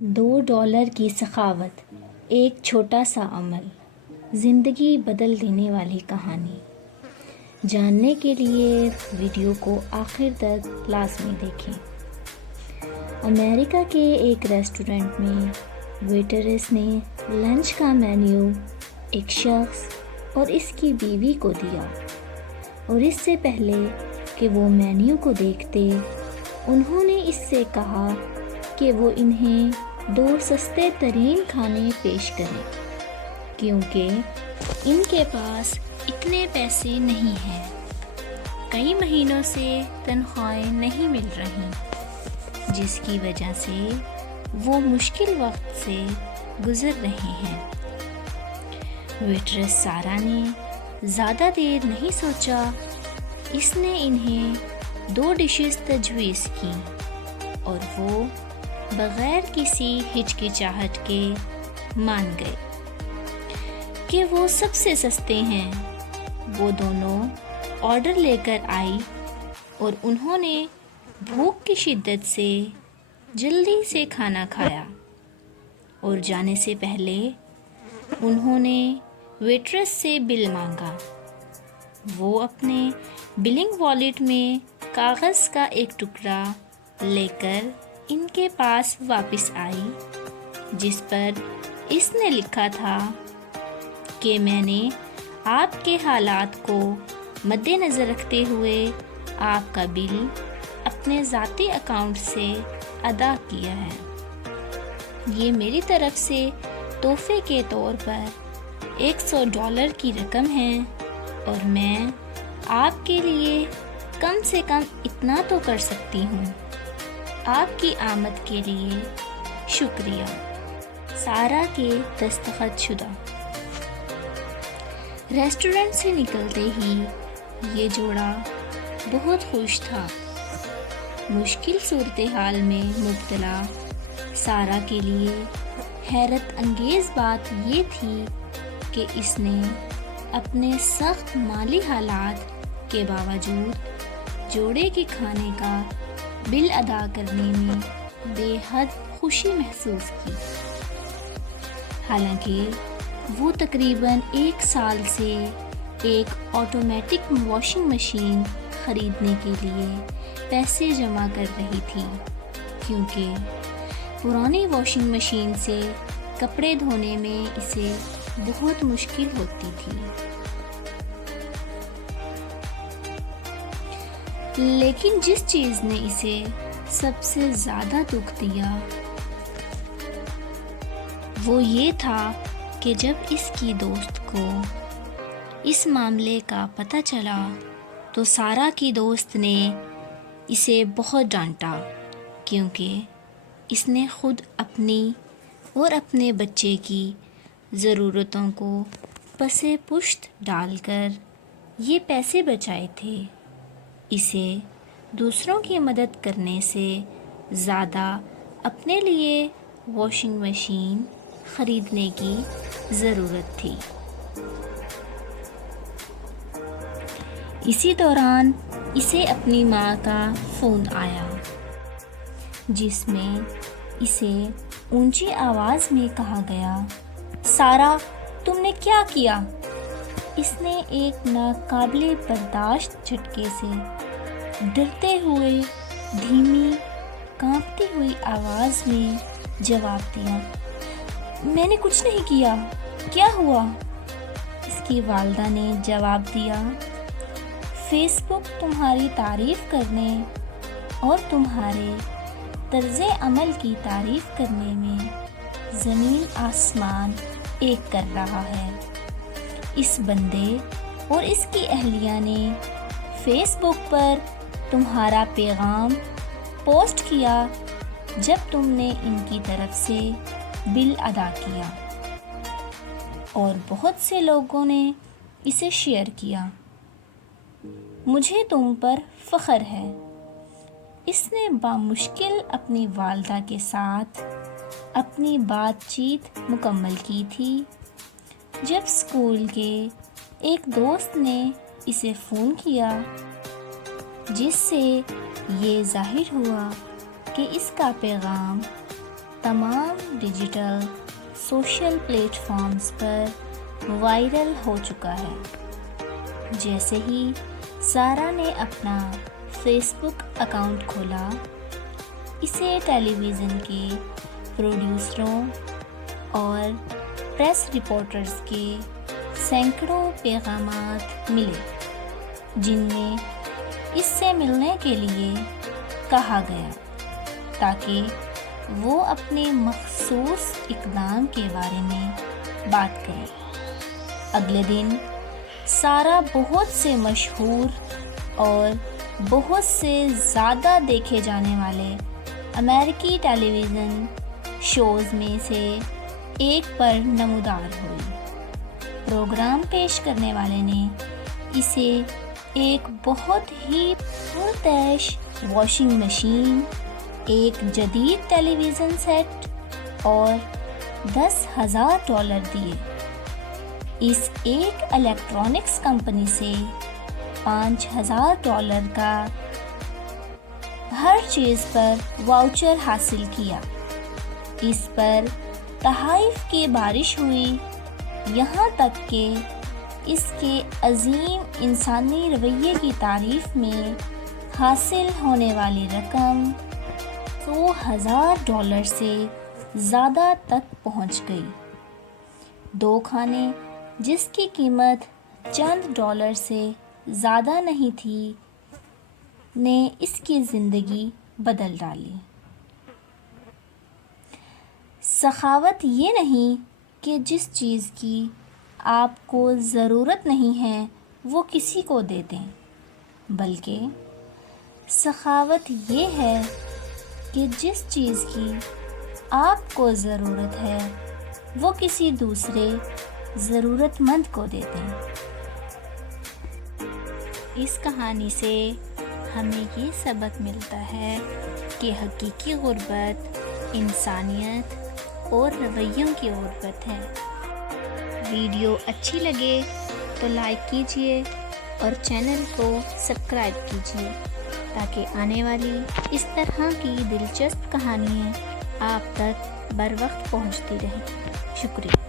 $2 کی سخاوت، ایک چھوٹا سا عمل، زندگی بدل دینے والی کہانی۔ جاننے کے لیے ویڈیو کو آخر تک لازمی دیکھیں۔ امریکہ کے ایک ریسٹورنٹ میں ویٹریس نے لنچ کا مینیو ایک شخص اور اس کی بیوی کو دیا، اور اس سے پہلے کہ وہ مینیو کو دیکھتے، انہوں نے اس سے کہا کہ وہ انہیں 2 سستے ترین کھانے پیش کریں، کیونکہ ان کے پاس اتنے پیسے نہیں ہیں، کئی مہینوں سے تنخواہیں نہیں مل رہیں، جس کی وجہ سے وہ مشکل وقت سے گزر رہے ہیں۔ ویٹریس سارا نے زیادہ دیر نہیں سوچا، اس نے انہیں 2 ڈشز تجویز کی، اور وہ بغیر کسی ہچکچاہٹ کے مان گئے کہ وہ سب سے سستے ہیں۔ وہ دونوں آرڈر لے کر آئی، اور انہوں نے بھوک کی شدت سے جلدی سے کھانا کھایا، اور جانے سے پہلے انہوں نے ویٹریس سے بل مانگا۔ وہ اپنے بلنگ والیٹ میں کاغذ کا ایک ٹکڑا لے کر ان کے پاس واپس آئی، جس پر اس نے لکھا تھا کہ میں نے آپ کے حالات کو مد نظر رکھتے ہوئے آپ کا بل اپنے ذاتی اکاؤنٹ سے ادا کیا ہے۔ یہ میری طرف سے تحفے کے طور پر $100 کی رقم ہے، اور میں آپ کے لیے کم سے کم اتنا تو کر سکتی ہوں۔ آپ کی آمد کے لیے شکریہ، سارا کے دستخط شدہ۔ ریسٹورنٹ سے نکلتے ہی یہ جوڑا بہت خوش تھا۔ مشکل صورتحال میں مبتلا سارا کے لیے حیرت انگیز بات یہ تھی کہ اس نے اپنے سخت مالی حالات کے باوجود جوڑے کے کھانے کا بل ادا کرنے میں بے حد خوشی محسوس کی۔ حالانکہ وہ تقریباً 1 سال سے ایک آٹومیٹک واشنگ مشین خریدنے کے لیے پیسے جمع کر رہی تھی، کیونکہ پرانی واشنگ مشین سے کپڑے دھونے میں اسے بہت مشکل ہوتی تھی۔ لیکن جس چیز نے اسے سب سے زیادہ دکھ دیا وہ یہ تھا کہ جب اس کی دوست کو اس معاملے کا پتہ چلا تو سارا کی دوست نے اسے بہت ڈانٹا، کیونکہ اس نے خود اپنی اور اپنے بچے کی ضرورتوں کو پس پشت ڈال کر یہ پیسے بچائے تھے۔ اسے دوسروں کی مدد کرنے سے زیادہ اپنے لیے واشنگ مشین خریدنے کی ضرورت تھی۔ اسی دوران اسے اپنی ماں کا فون آیا، جس میں اسے اونچی آواز میں کہا گیا، سارا، تم نے کیا کیا؟ اس نے ایک ناقابل برداشت جھٹکے سے ڈرتے ہوئے دھیمی کانپتی ہوئی آواز میں جواب دیا، میں نے کچھ نہیں کیا، کیا ہوا؟ اس کی والدہ نے جواب دیا، فیس بک تمہاری تعریف کرنے اور تمہارے طرز عمل کی تعریف کرنے میں زمین آسمان ایک کر رہا ہے۔ اس بندے اور اس کی اہلیہ نے فیس بک پر تمہارا پیغام پوسٹ کیا جب تم نے ان کی طرف سے بل ادا کیا، اور بہت سے لوگوں نے اسے شیئر کیا۔ مجھے تم پر فخر ہے۔ اس نے بامشکل اپنی والدہ کے ساتھ اپنی بات چیت مکمل کی تھی جب اسکول کے ایک دوست نے اسے فون کیا، جس سے یہ ظاہر ہوا کہ اس کا پیغام تمام ڈیجیٹل سوشل پلیٹ فارمز پر وائرل ہو چکا ہے۔ جیسے ہی سارہ نے اپنا فیس بک اکاؤنٹ کھولا، اسے ٹیلی ویژن کے پروڈیوسروں اور پریس رپورٹرز کے سینکڑوں پیغامات ملے، جن میں اس سے ملنے کے لیے کہا گیا تاکہ وہ اپنے مخصوص اقدام کے بارے میں بات کرے۔ اگلے دن سارہ بہت سے مشہور اور بہت سے زیادہ دیکھے جانے والے امریکی ٹیلی ویژن شوز میں سے ایک پر نمودار ہوئی۔ پروگرام پیش کرنے والے نے اسے ایک بہت ہی پرتعیش واشنگ مشین، ایک جدید ٹیلی ویژن سیٹ اور $10,000 دیے۔ اس ایک الیکٹرانکس کمپنی سے $5,000 کا ہر چیز پر واؤچر حاصل کیا۔ اس پر تحائف کی بارش ہوئی، یہاں تک کہ اس کے عظیم انسانی رویے کی تعریف میں حاصل ہونے والی رقم $100,000 سے زیادہ تک پہنچ گئی۔ 2 کھانے جس کی قیمت چند ڈالر سے زیادہ نہیں تھی نے اس کی زندگی بدل ڈالی۔ سخاوت یہ نہیں کہ جس چیز کی آپ کو ضرورت نہیں ہے وہ کسی کو دے دیں، بلکہ سخاوت یہ ہے کہ جس چیز کی آپ کو ضرورت ہے وہ کسی دوسرے ضرورت مند کو دے دیں۔ اس کہانی سے ہمیں یہ سبق ملتا ہے کہ حقیقی غربت انسانیت اور رویوں کی غربت ہے۔ ویڈیو اچھی لگے تو لائک کیجیے اور چینل کو سبسکرائب کیجیے تاکہ آنے والی اس طرح کی دلچسپ کہانیاں آپ تک بر وقت پہنچتی رہیں۔ شکریہ۔